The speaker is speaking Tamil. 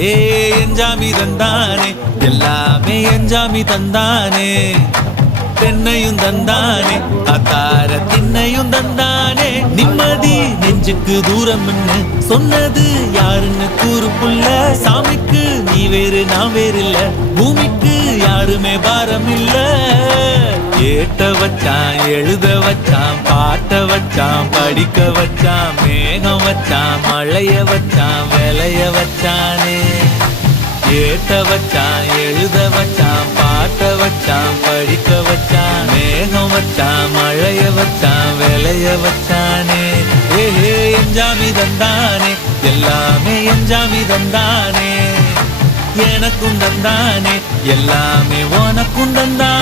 ஏ எஞ்சாமி தந்தானே எல்லாமே எஞ்சாமி தந்தானே தென்னையும் தந்தானே அத்தார திண்ணையும் தந்தானே நிம்மதி நெஞ்சுக்கு தூரம் சொன்னது யாருன்னு கூறு புள்ள சாமிக்கு நீ வேறு நான் வேறு இல்ல. பூமிக்கு யாருமே பாரம் இல்ல. ஏட்ட வச்சான் எழுத வச்சான் பாட்ட வச்சான் படிக்க வச்சான் மேகம் வச்சான் மழைய வச்சான் விளைய வச்சானே. கேட்ட வச்சான் எழுத வச்சான் பாட்ட வச்சான் படிக்க வச்சான் மேகம் வச்சான் மழைய வச்சான் விளைய வச்சானே. ஏஹே எஞ்சாமி தந்தானே எல்லாமே எஞ்சாமி தந்தானே எனக்கும் தந்தானே எல்லாமே உனக்கும் தந்தானே